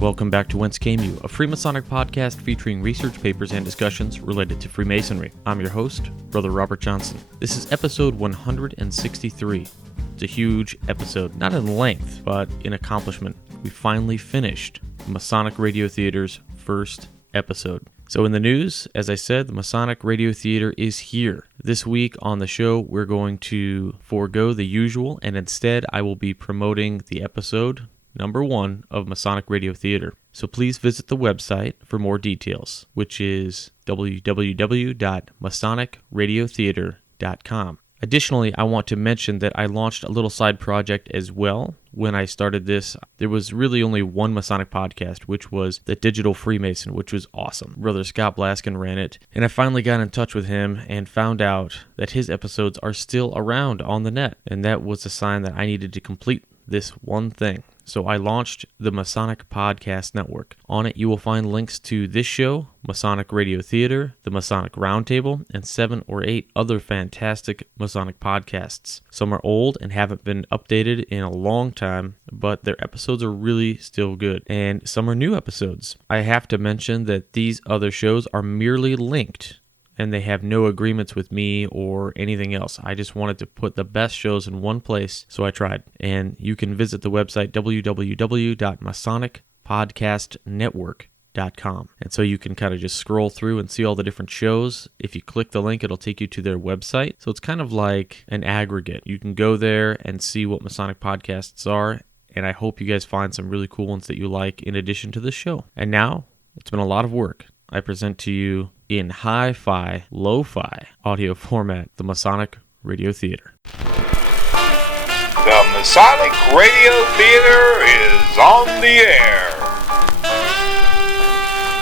Welcome back to Whence, a Freemasonic podcast featuring research papers and discussions related to Freemasonry. I'm your host, Brother Robert Johnson. This is episode 163. It's a huge episode, not in length, but in accomplishment. We finally finished Masonic Radio Theatre's first episode. So in the news, as I said, the Masonic Radio Theatre is here. This week on the show, we're going to forego the usual, and instead I will be promoting the episode number 1 of Masonic Radio Theatre. So please visit the website for more details, which is www.masonicradiotheatre.com. Additionally, I want to mention that I launched a little side project as well. When I started this, there was really only one Masonic podcast, which was The Digital Freemason, which was awesome. Brother Scott Blaskin ran it, and I finally got in touch with him and found out that his episodes are still around on the net, and that was a sign that I needed to complete this one thing. So I launched the Masonic Podcast Network. On it, you will find links to this show, Masonic Radio Theatre, the Masonic Roundtable, and 7 or 8 other fantastic Masonic podcasts. Some are old and haven't been updated in a long time, but their episodes are really still good. And some are new episodes. I have to mention that these other shows are merely linked, and they have no agreements with me or anything else. I just wanted to put the best shows in one place, so I tried. And you can visit the website www.masonicpodcastnetwork.com. And so you can kind of just scroll through and see all the different shows. If you click the link, it'll take you to their website. So it's kind of like an aggregate. You can go there and see what Masonic podcasts are, and I hope you guys find some really cool ones that you like in addition to this show. And now, it's been a lot of work. I present to you in hi-fi, lo-fi audio format, the Masonic Radio Theatre. The Masonic Radio Theatre is on the air.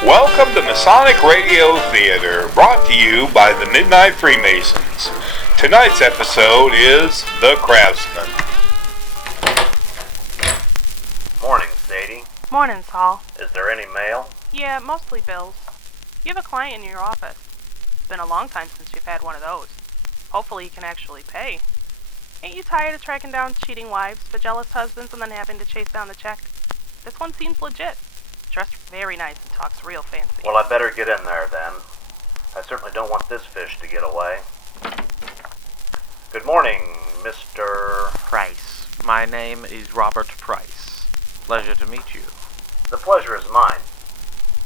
Welcome to Masonic Radio Theatre, brought to you by the Midnight Freemasons. Tonight's episode is The Craftsman. Morning, Sadie. Morning, Saul. Is there any mail? Yeah, mostly bills. You have a client in your office. It's been a long time since you've had one of those. Hopefully you can actually pay. Ain't you tired of tracking down cheating wives for jealous husbands and then having to chase down the check? This one seems legit. Dressed very nice and talks real fancy. Well, I better get in there then. I certainly don't want this fish to get away. Good morning, Mr. Price. My name is Robert Price. Pleasure to meet you. The pleasure is mine.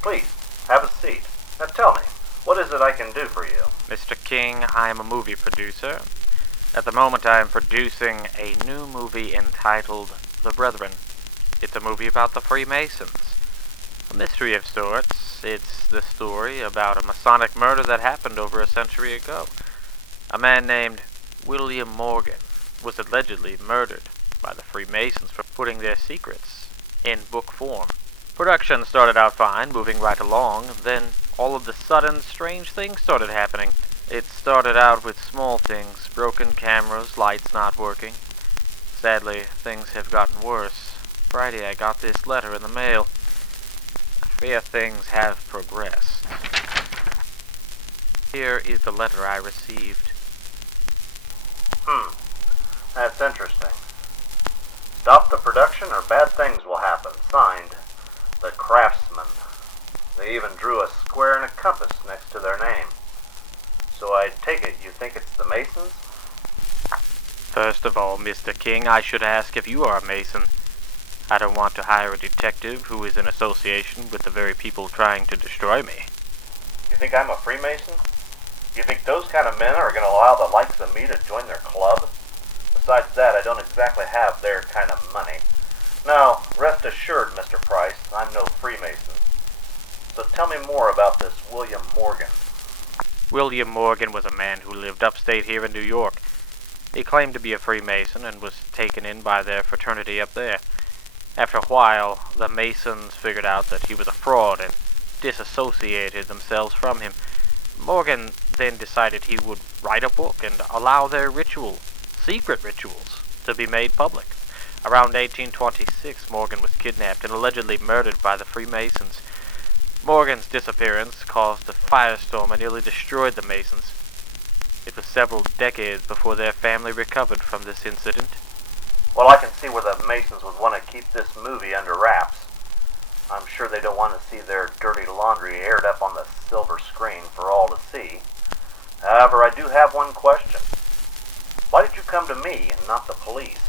Please, have a seat. Now tell me, what is it I can do for you? Mr. King, I am a movie producer. At the moment I am producing a new movie entitled The Brethren. It's a movie about the Freemasons. A mystery of sorts. It's the story about a Masonic murder that happened over a century ago. A man named William Morgan was allegedly murdered by the Freemasons for putting their secrets in book form. Production started out fine, moving right along, then all of a sudden, strange things started happening. It started out with small things, broken cameras, lights not working. Sadly, things have gotten worse. Friday I got this letter in the mail. I fear things have progressed. Here is the letter I received. That's interesting. Stop the production or bad things will happen. Signed, The Craftsman. They even drew a square and a compass next to their name. So I take it you think it's the Masons? First of all, Mr. King, I should ask if you are a Mason. I don't want to hire a detective who is in association with the very people trying to destroy me. You think I'm a Freemason? You think those kind of men are going to allow the likes of me to join their club? Besides that, I don't exactly have their kind of money. Now, rest assured, Mr. Price, I'm no Freemason. So tell me more about this William Morgan. William Morgan was a man who lived upstate here in New York. He claimed to be a Freemason and was taken in by their fraternity up there. After a while, the Masons figured out that he was a fraud and disassociated themselves from him. Morgan then decided he would write a book and allow their secret rituals, to be made public. Around 1826, Morgan was kidnapped and allegedly murdered by the Freemasons. Morgan's disappearance caused a firestorm and nearly destroyed the Masons. It was several decades before their family recovered from this incident. Well, I can see where the Masons would want to keep this movie under wraps. I'm sure they don't want to see their dirty laundry aired up on the silver screen for all to see. However, I do have one question. Why did you come to me and not the police?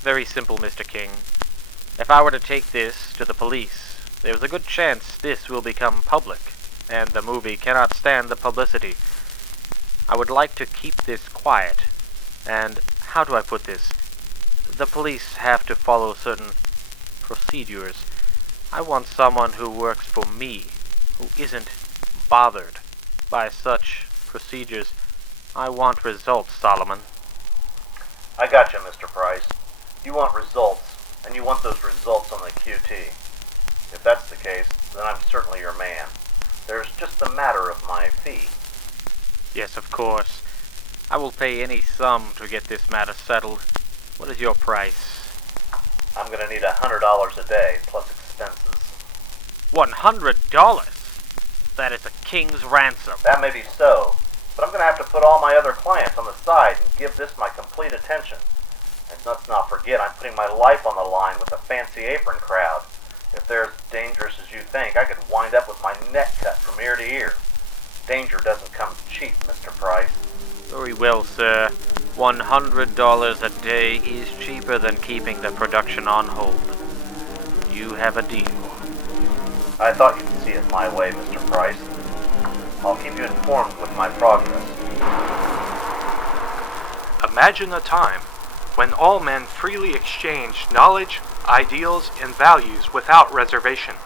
Very simple, Mr. King. If I were to take this to the police, there's a good chance this will become public, and the movie cannot stand the publicity. I would like to keep this quiet, and how do I put this? The police have to follow certain procedures. I want someone who works for me, who isn't bothered by such procedures. I want results, Solomon. I gotcha, Mr. Price. You want results, and you want those results on the QT. If that's the case, then I'm certainly your man. There's just a matter of my fee. Yes, of course. I will pay any sum to get this matter settled. What is your price? I'm gonna need $100 a day, plus expenses. $100? That is a king's ransom. That may be so, but I'm gonna have to put all my other clients on the side and give this my complete attention. And let's not forget, I'm putting my life on the line with the fancy apron crowd. If they're as dangerous as you think, I could wind up with my neck cut from ear to ear. Danger doesn't come cheap, Mr. Price. Very well, sir. $100 a day is cheaper than keeping the production on hold. You have a deal. I thought you'd see it my way, Mr. Price. I'll keep you informed with my progress. Imagine a time when all men freely exchanged knowledge, ideals, and values without reservation.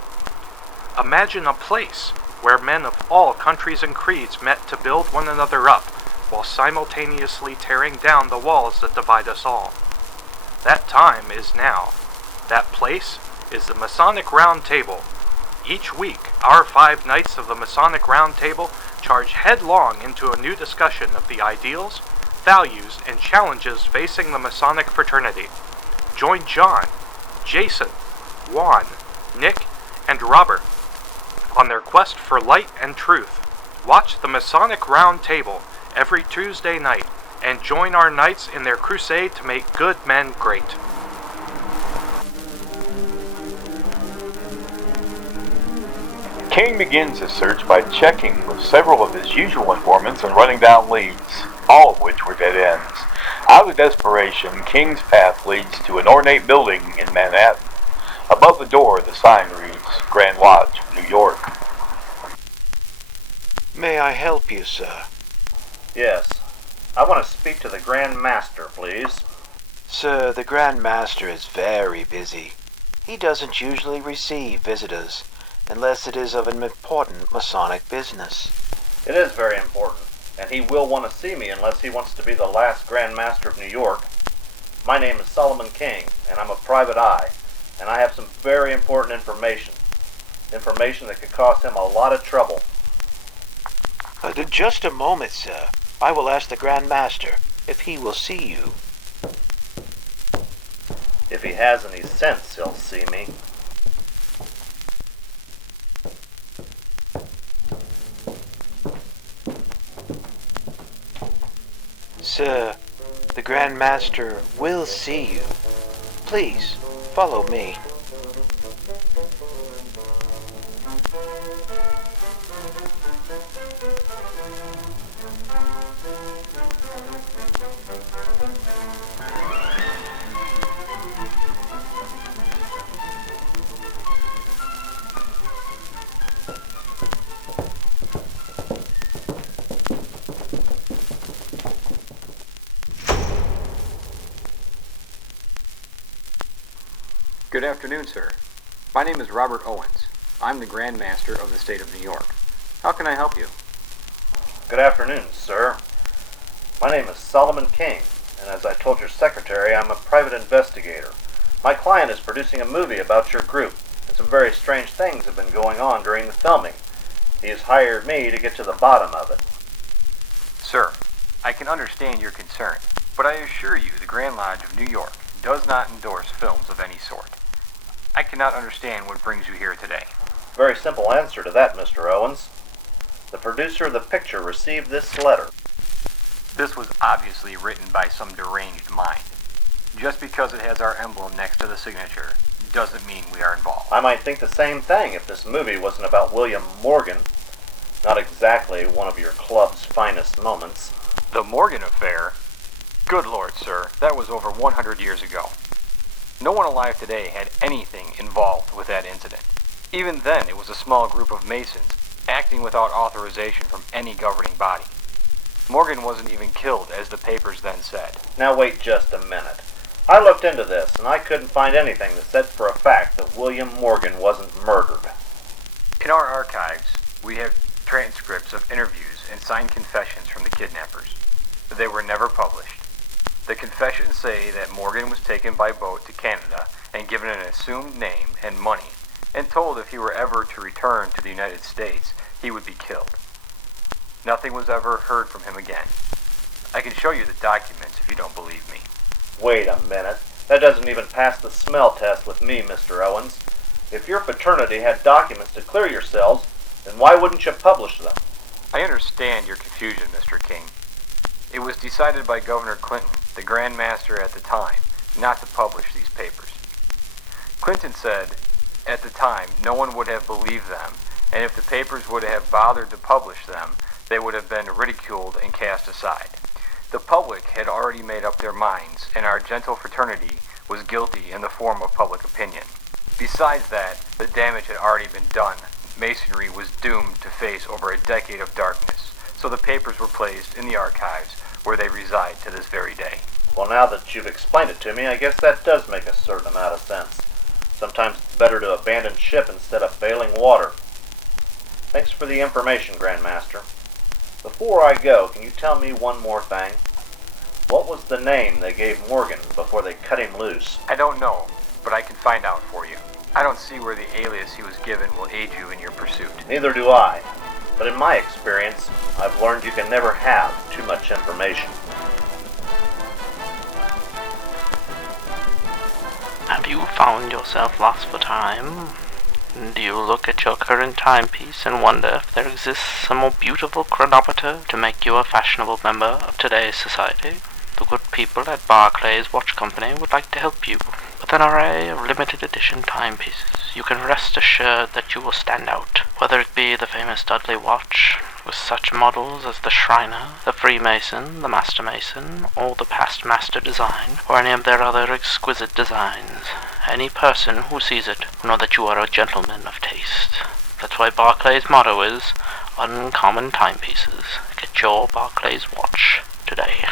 Imagine a place where men of all countries and creeds met to build one another up while simultaneously tearing down the walls that divide us all. That time is now. That place is the Masonic Round Table. Each week, our 5 nights of the Masonic Round Table charge headlong into a new discussion of the ideals, values, and challenges facing the Masonic fraternity. Join John, Jason, Juan, Nick, and Robert on their quest for light and truth. Watch the Masonic Round Table every Tuesday night and join our knights in their crusade to make good men great. King begins his search by checking with several of his usual informants and running down leads, all of which were dead ends. Out of desperation, King's path leads to an ornate building in Manhattan. Above the door, the sign reads, Grand Lodge, New York. May I help you, sir? Yes. I want to speak to the Grand Master, please. Sir, the Grand Master is very busy. He doesn't usually receive visitors, unless it is of an important Masonic business. It is very important, and he will want to see me unless he wants to be the last Grand Master of New York. My name is Solomon King, and I'm a private eye, and I have some very important information. Information that could cost him a lot of trouble. Just a moment, sir. I will ask the Grand Master if he will see you. If he has any sense, he'll see me. Sir, the Grand Master will see you. Please, follow me. Good afternoon, sir. My name is Robert Owens. I'm the Grand Master of the state of New York. How can I help you? Good afternoon, sir. My name is Solomon King, and as I told your secretary, I'm a private investigator. My client is producing a movie about your group, and some very strange things have been going on during the filming. He has hired me to get to the bottom of it. Sir, I can understand your concern, but I assure you the Grand Lodge of New York does not endorse films of any sort. I cannot understand what brings you here today. Very simple answer to that, Mr. Owens. The producer of the picture received this letter. This was obviously written by some deranged mind. Just because it has our emblem next to the signature doesn't mean we are involved. I might think the same thing if this movie wasn't about William Morgan. Not exactly one of your club's finest moments. The Morgan affair? Good Lord, sir, that was over 100 years ago. No one alive today had anything involved with that incident. Even then, it was a small group of Masons acting without authorization from any governing body. Morgan wasn't even killed, as the papers then said. Now wait just a minute. I looked into this, and I couldn't find anything that said for a fact that William Morgan wasn't murdered. In our archives, we have transcripts of interviews and signed confessions from the kidnappers. They were never published. The confessions say that Morgan was taken by boat to Canada and given an assumed name and money, and told if he were ever to return to the United States, he would be killed. Nothing was ever heard from him again. I can show you the documents if you don't believe me. Wait a minute. That doesn't even pass the smell test with me, Mr. Owens. If your fraternity had documents to clear yourselves, then why wouldn't you publish them? I understand your confusion, Mr. King. It was decided by Governor Clinton, the Grand Master at the time, not to publish these papers. Clinton said, at the time, no one would have believed them, and if the papers would have bothered to publish them, they would have been ridiculed and cast aside. The public had already made up their minds, and our gentle fraternity was guilty in the form of public opinion. Besides that, the damage had already been done. Masonry was doomed to face over a decade of darkness, so the papers were placed in the archives where they reside to this very day. Well, now that you've explained it to me, I guess that does make a certain amount of sense. Sometimes it's better to abandon ship instead of bailing water. Thanks for the information, Grandmaster. Before I go, can you tell me one more thing? What was the name they gave Morgan before they cut him loose? I don't know, but I can find out for you. I don't see where the alias he was given will aid you in your pursuit. Neither do I. But in my experience, I've learned you can never have too much information. Have you found yourself lost for time? Do you look at your current timepiece and wonder if there exists a more beautiful chronometer to make you a fashionable member of today's society? The good people at Barclay's Watch Company would like to help you. With an array of limited edition timepieces, you can rest assured that you will stand out. Whether it be the famous Dudley watch, with such models as the Shriner, the Freemason, the Master Mason, or the Past Master design, or any of their other exquisite designs, any person who sees it will know that you are a gentleman of taste. That's why Barclay's motto is, uncommon timepieces. Get your Barclay's watch today.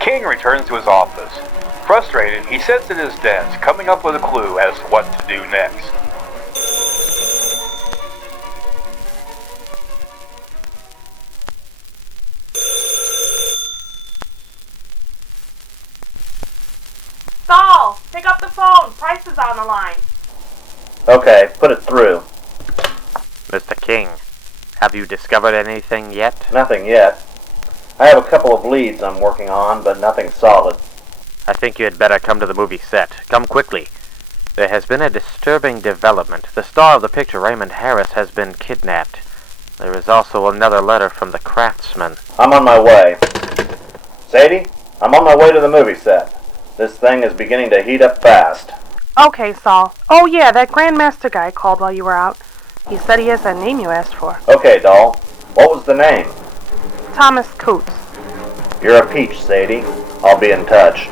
King returns to his office. Frustrated, he sits at his desk, coming up with a clue as to what to do next. Saul, pick up the phone. Price is on the line. Okay, put it through. Mr. King, have you discovered anything yet? Nothing yet. I have a couple of leads I'm working on, but nothing solid. I think you had better come to the movie set. Come quickly. There has been a disturbing development. The star of the picture, Raymond Harris, has been kidnapped. There is also another letter from the Craftsman. I'm on my way. Sadie, I'm on my way to the movie set. This thing is beginning to heat up fast. Okay, Saul. Oh yeah, that Grandmaster guy called while you were out. He said he has that name you asked for. Okay, doll. What was the name? Thomas Coots. You're a peach, Sadie. I'll be in touch.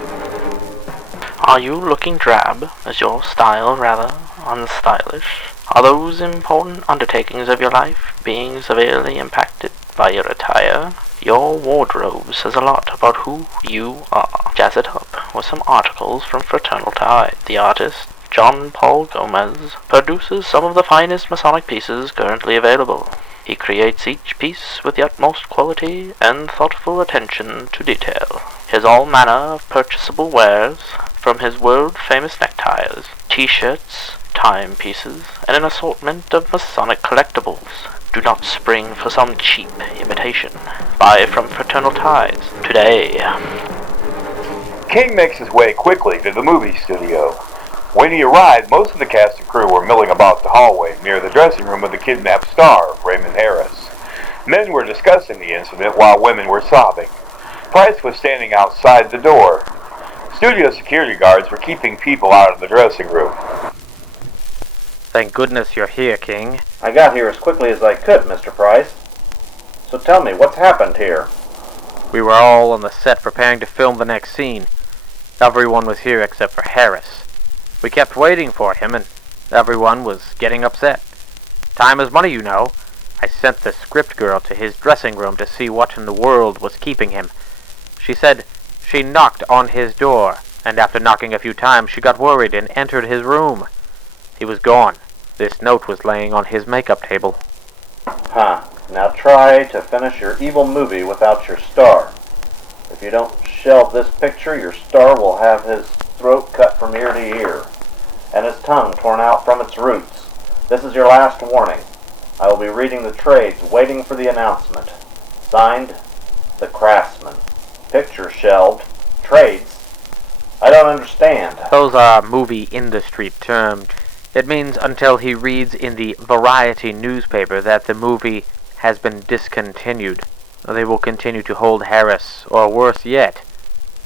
Are you looking drab? Is your style rather unstylish? Are those important undertakings of your life being severely impacted by your attire? Your wardrobe says a lot about who you are. Jazz it up with some articles from Fraternal Tie. The artist, John Paul Gomez, produces some of the finest Masonic pieces currently available. He creates each piece with the utmost quality and thoughtful attention to detail. His all manner of purchasable wares, from his world-famous neckties, t-shirts, timepieces, and an assortment of Masonic collectibles, do not spring for some cheap imitation. Buy from Fraternal Ties today. King makes his way quickly to the movie studio. When he arrived, most of the cast and crew were milling about the hallway near the dressing room of the kidnapped star, Raymond Harris. Men were discussing the incident while women were sobbing. Price was standing outside the door. Studio security guards were keeping people out of the dressing room. Thank goodness you're here, King. I got here as quickly as I could, Mr. Price. So tell me, what's happened here? We were all on the set preparing to film the next scene. Everyone was here except for Harris. We kept waiting for him, and everyone was getting upset. Time is money, you know. I sent the script girl to his dressing room to see what in the world was keeping him. She said she knocked on his door, and after knocking a few times, she got worried and entered his room. He was gone. This note was laying on his makeup table. Huh. Now try to finish your evil movie without your star. If you don't shelve this picture, your star will have his throat cut from ear to ear, and his tongue torn out from its roots. This is your last warning. I will be reading the trades, waiting for the announcement. Signed, the Craftsman. Picture shelved. Trades? I don't understand. Those are movie industry terms. It means until he reads in the Variety newspaper that the movie has been discontinued, they will continue to hold Harris, or worse yet,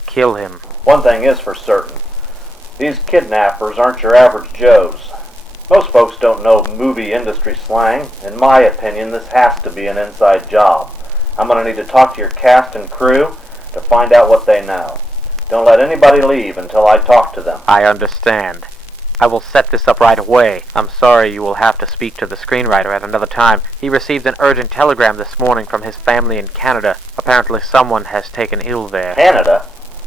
kill him. One thing is for certain. These kidnappers aren't your average Joes. Most folks don't know movie industry slang. In my opinion, this has to be an inside job. I'm going to need to talk to your cast and crew to find out what they know. Don't let anybody leave until I talk to them. I understand. I will set this up right away. I'm sorry you will have to speak to the screenwriter at another time. He received an urgent telegram this morning from his family in Canada. Apparently someone has taken ill there. Canada?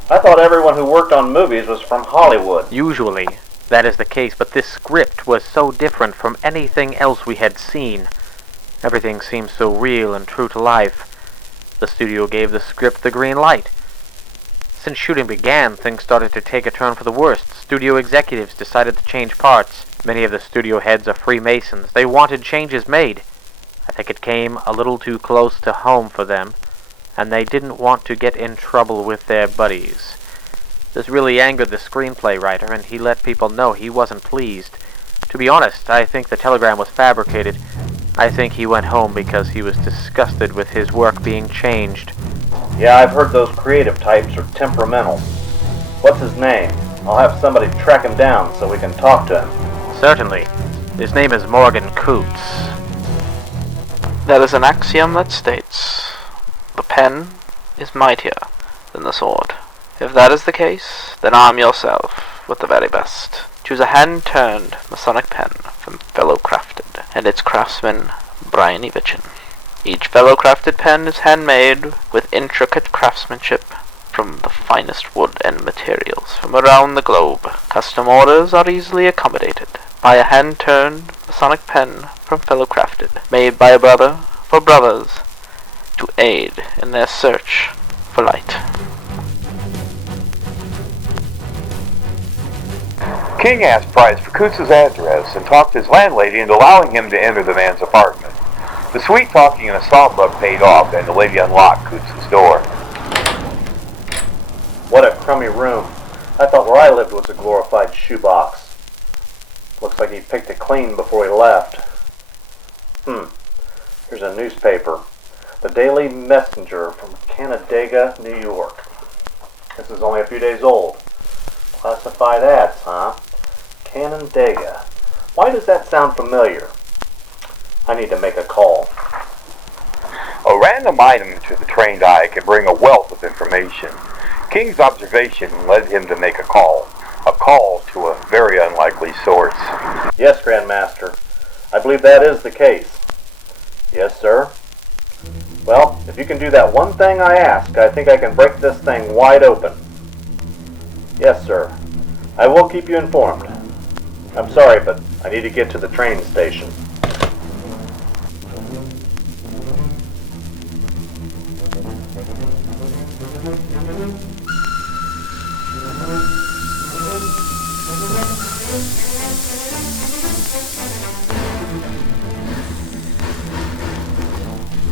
I thought everyone who worked on movies was from Hollywood. Usually, that is the case, but this script was so different from anything else we had seen. Everything seemed so real and true to life. The studio gave the script the green light. Since shooting began, things started to take a turn for the worst. Studio executives decided to change parts. Many of the studio heads are Freemasons. They wanted changes made. I think it came a little too close to home for them, and they didn't want to get in trouble with their buddies. This really angered the screenplay writer, and he let people know he wasn't pleased. To be honest, I think the telegram was fabricated. I think he went home because he was disgusted with his work being changed. Yeah, I've heard those creative types are temperamental. What's his name? I'll have somebody track him down so we can talk to him. Certainly. His name is Morgan Coots. There is an axiom that states, the pen is mightier than the sword. If that is the case, then arm yourself with the very best. Choose a hand-turned Masonic pen from Fellow Crafted, and its craftsman, Brian Evichin. Each Fellow Crafted pen is handmade with intricate craftsmanship from the finest wood and materials from around the globe. Custom orders are easily accommodated by a hand-turned Masonic pen from Fellow Crafted, made by a brother for brothers to aid in their search for light. King asked Price for Coots' address and talked his landlady into allowing him to enter the man's apartment. The sweet talking and a saw bug paid off, and the lady unlocked Coots' door. What a crummy room. I thought where I lived was a glorified shoebox. Looks like he picked it clean before he left. Here's a newspaper. The Daily Messenger from Canandaigua, New York. This is only a few days old. Classified ads, huh? Canandaigua. Why does that sound familiar? I need to make a call. A random item to the trained eye can bring a wealth of information. King's observation led him to make a call to a very unlikely source. Yes, Grandmaster. I believe that is the case. Yes, sir. Well, if you can do that one thing I ask, I think I can break this thing wide open. Yes, sir. I will keep you informed. I'm sorry, but I need to get to the train station.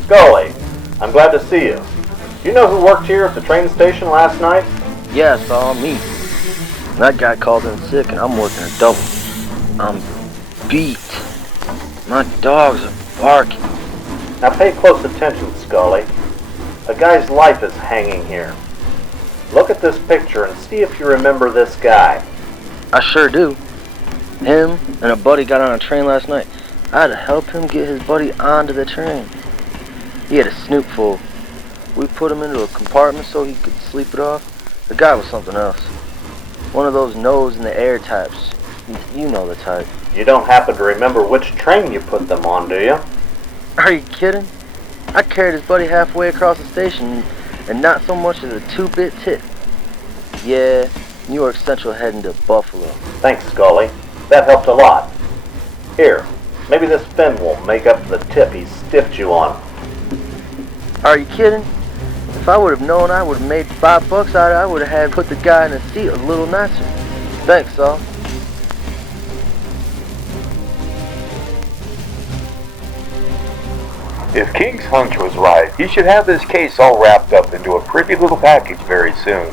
Scully, I'm glad to see you. You know who worked here at the train station last night? Yes, all me. That guy called in sick and I'm working a double. I'm beat. My dogs are barking. Now pay close attention, Scully. A guy's life is hanging here. Look at this picture and see if you remember this guy. I sure do. Him and a buddy got on a train last night. I had to help him get his buddy onto the train. He had a snoot full. We put him into a compartment so he could sleep it off. The guy was something else. One of those nose in the air types. You know the type. You don't happen to remember which train you put them on, do you? Are you kidding? I carried his buddy halfway across the station and not so much as a 2-bit tip. Yeah, New York Central heading to Buffalo. Thanks, Scully. That helped a lot. Here, maybe this Finn will make up for the tip he stiffed you on. Are you kidding? If I would have known I would have made $5 out of it, I would have had put the guy in the seat a little nicer. Thanks, Saul. If King's hunch was right, he should have this case all wrapped up into a pretty little package very soon.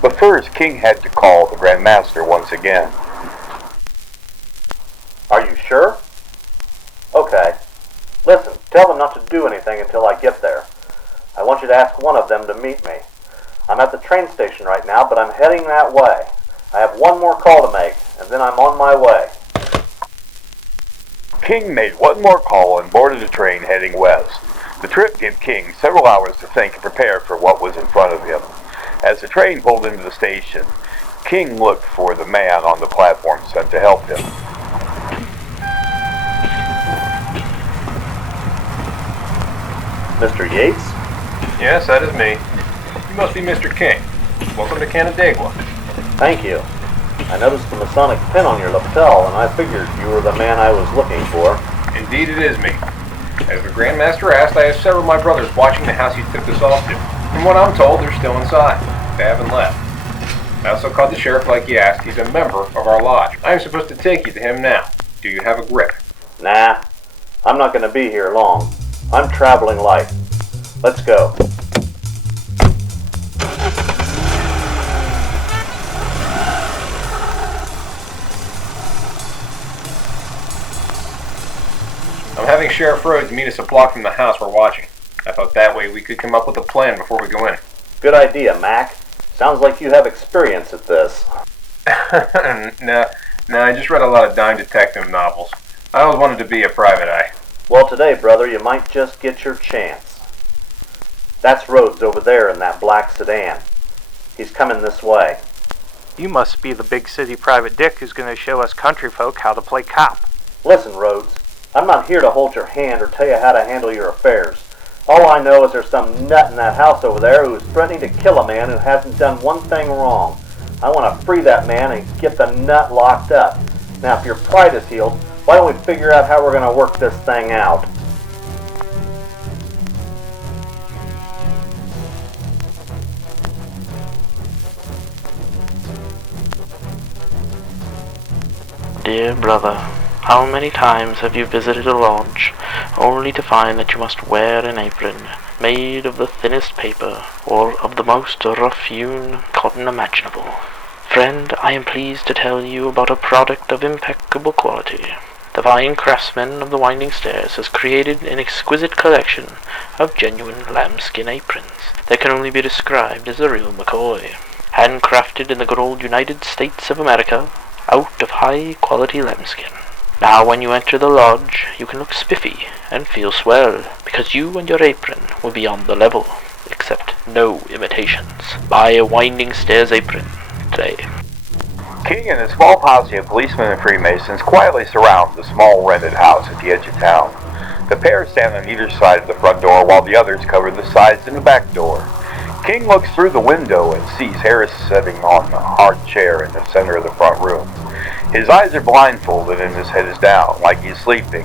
But first, King had to call the Grand Master once again. Are you sure? Okay. Listen, tell them not to do anything until I get there. I want you to ask one of them to meet me. I'm at the train station right now, but I'm heading that way. I have one more call to make, and then I'm on my way. King made one more call and boarded a train heading west. The trip gave King several hours to think and prepare for what was in front of him. As the train pulled into the station, King looked for the man on the platform sent to help him. Mr. Yates? Yes, that is me. You must be Mr. King. Welcome to Canandaigua. Thank you. I noticed the Masonic pin on your lapel, and I figured you were the man I was looking for. Indeed it is me. As the Grand Master asked, I have several of my brothers watching the house you took this off to. From what I'm told, they're still inside. They haven't left. I also called the sheriff like you asked. He's a member of our lodge. I am supposed to take you to him now. Do you have a grip? Nah, I'm not going to be here long. I'm traveling light. Let's go. I'm having Sheriff Rhodes meet us a block from the house we're watching. I thought that way we could come up with a plan before we go in. Good idea, Mac. Sounds like you have experience at this. No, I just read a lot of dime detective novels. I always wanted to be a private eye. Well, today, brother, you might just get your chance. That's Rhodes over there in that black sedan. He's coming this way. You must be the big city private dick who's going to show us country folk how to play cop. Listen, Rhodes, I'm not here to hold your hand or tell you how to handle your affairs. All I know is there's some nut in that house over there who's threatening to kill a man who hasn't done one thing wrong. I want to free that man and get the nut locked up. Now, if your pride is healed, why don't we figure out how we're going to work this thing out? Dear brother, how many times have you visited a lodge, only to find that you must wear an apron made of the thinnest paper, or of the most rough-hewn cotton imaginable? Friend, I am pleased to tell you about a product of impeccable quality. The fine Craftsman of the Winding Stairs has created an exquisite collection of genuine lambskin aprons that can only be described as the real McCoy. Handcrafted in the good old United States of America, out of high-quality lambskin. Now when you enter the lodge, you can look spiffy and feel swell, because you and your apron will be on the level. Except no imitations. Buy a Winding Stairs apron today. King and his small posse of policemen and Freemasons quietly surround the small rented house at the edge of town. The pair stand on either side of the front door while the others cover the sides and the back door. King looks through the window and sees Harris sitting on a hard chair in the center of the front room. His eyes are blindfolded and his head is down, like he's sleeping.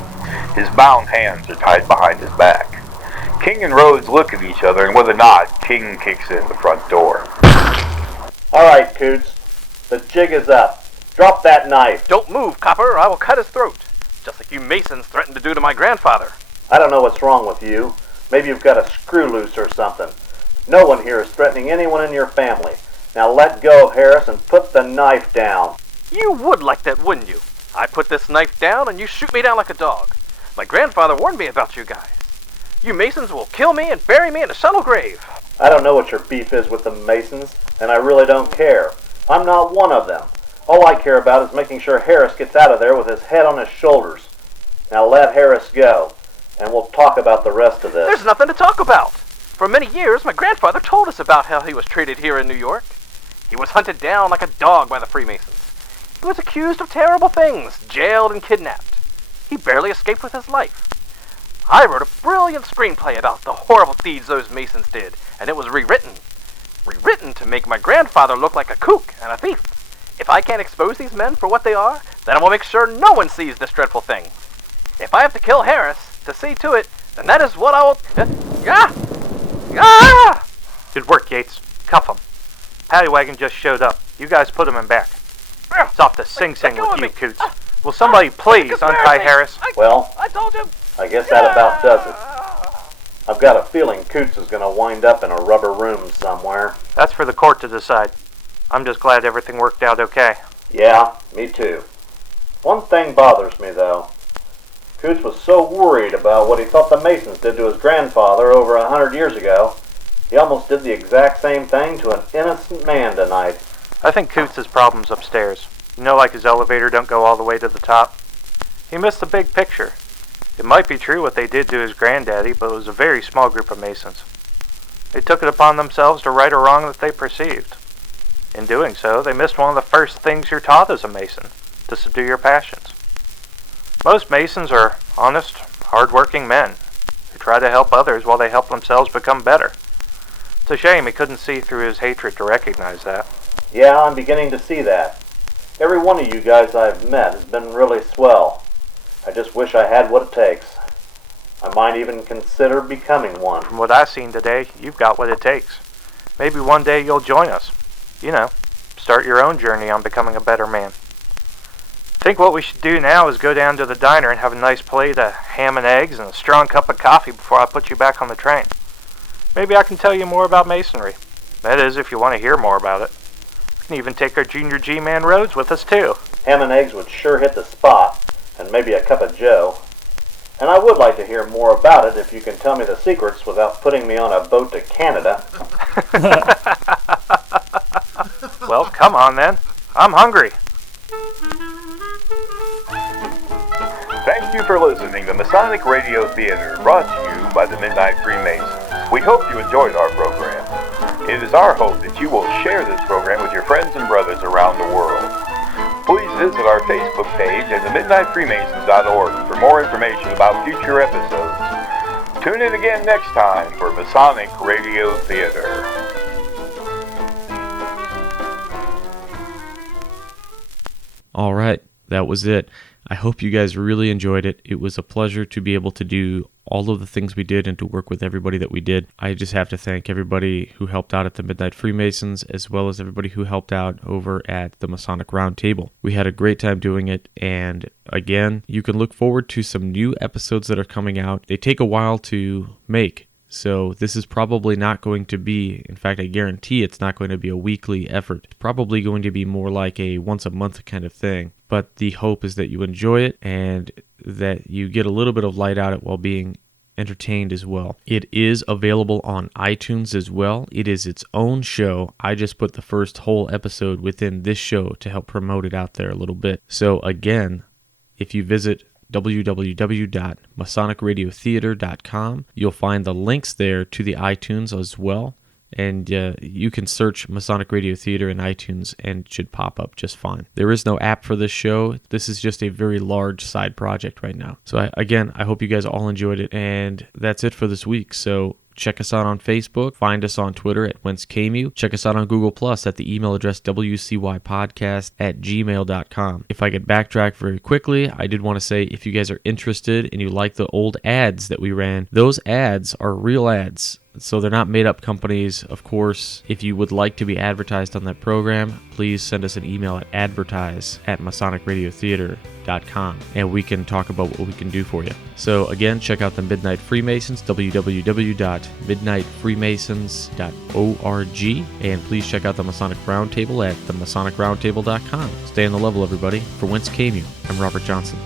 His bound hands are tied behind his back. King and Rhodes look at each other, and with a nod, King kicks in the front door. All right, Coots. The jig is up. Drop that knife. Don't move, copper. I will cut his throat. Just like you Masons threatened to do to my grandfather. I don't know what's wrong with you. Maybe you've got a screw loose or something. No one here is threatening anyone in your family. Now let go, Harris, and put the knife down. You would like that, wouldn't you? I put this knife down and you shoot me down like a dog. My grandfather warned me about you guys. You Masons will kill me and bury me in a shallow grave. I don't know what your beef is with the Masons, and I really don't care. I'm not one of them. All I care about is making sure Harris gets out of there with his head on his shoulders. Now let Harris go, and we'll talk about the rest of this. There's nothing to talk about. For many years, my grandfather told us about how he was treated here in New York. He was hunted down like a dog by the Freemasons. He was accused of terrible things, jailed and kidnapped. He barely escaped with his life. I wrote a brilliant screenplay about the horrible deeds those Masons did, and it was rewritten. Rewritten to make my grandfather look like a kook and a thief. If I can't expose these men for what they are, then I will make sure no one sees this dreadful thing. If I have to kill Harris to see to it, then that is what I will... Good work, Yates. Cuff him. Paddy Wagon just showed up. You guys put him in back. It's off to Sing Sing with you, Coots. Will somebody please untie Harris? Well, I told you. I guess that about does it. I've got a feeling Coots is going to wind up in a rubber room somewhere. That's for the court to decide. I'm just glad everything worked out okay. Yeah, me too. One thing bothers me, though. Coots was so worried about what he thought the Masons did to his grandfather over 100 years ago, he almost did the exact same thing to an innocent man tonight. I think Coots' problem's upstairs. You know, like his elevator don't go all the way to the top? He missed the big picture. It might be true what they did to his granddaddy, but it was a very small group of Masons. They took it upon themselves to right a wrong that they perceived. In doing so, they missed one of the first things you're taught as a Mason, to subdue your passions. Most Masons are honest, hard-working men who try to help others while they help themselves become better. It's a shame he couldn't see through his hatred to recognize that. Yeah, I'm beginning to see that. Every one of you guys I've met has been really swell. I just wish I had what it takes. I might even consider becoming one. From what I've seen today, you've got what it takes. Maybe one day you'll join us. You know, start your own journey on becoming a better man. I think what we should do now is go down to the diner and have a nice plate of ham and eggs and a strong cup of coffee before I put you back on the train. Maybe I can tell you more about Masonry. That is, if you want to hear more about it. We can even take our Junior G-Man Rhodes with us, too. Ham and eggs would sure hit the spot, and maybe a cup of joe. And I would like to hear more about it if you can tell me the secrets without putting me on a boat to Canada. Well, come on then. I'm hungry. Thank you for listening to Masonic Radio Theatre, brought to you by the Midnight Freemasons. We hope you enjoyed our program. It is our hope that you will share this program with your friends and brothers around the world. Please visit our Facebook page at themidnightfreemasons.org for more information about future episodes. Tune in again next time for Masonic Radio Theatre. All right, that was it. I hope you guys really enjoyed it. It was a pleasure to be able to do all of the things we did and to work with everybody that we did. I just have to thank everybody who helped out at the Midnight Freemasons, as well as everybody who helped out over at the Masonic Roundtable. We had a great time doing it, and again, you can look forward to some new episodes that are coming out. They take a while to make, so this is probably not going to be, in fact, I guarantee it's not going to be a weekly effort. It's probably going to be more like a once a month kind of thing. But the hope is that you enjoy it and that you get a little bit of light out of it while being entertained as well. It is available on iTunes as well. It is its own show. I just put the first whole episode within this show to help promote it out there a little bit. So again, if you visit www.masonicradiotheatre.com, you'll find the links there to the iTunes as well. And you can search Masonic Radio Theatre in iTunes and it should pop up just fine. There is no app for this show. This is just a very large side project right now. So again, I hope you guys all enjoyed it, and that's it for this week. So check us out on Facebook. Find us on Twitter at Whence. Check us out on Google Plus at the email address wcypodcast@gmail.com. If I could backtrack very quickly, I did want to say if you guys are interested and you like the old ads that we ran, those ads are real ads. So they're not made up companies. Of course, if you would like to be advertised on that program, please send us an email at advertise@masonicradiotheatre.com and we can talk about what we can do for you. So again, check out the Midnight Freemasons, www.midnightfreemasons.org, and please check out the Masonic Roundtable at themasonicroundtable.com. Stay on the level, everybody. For Whence Came You, I'm Robert Johnson.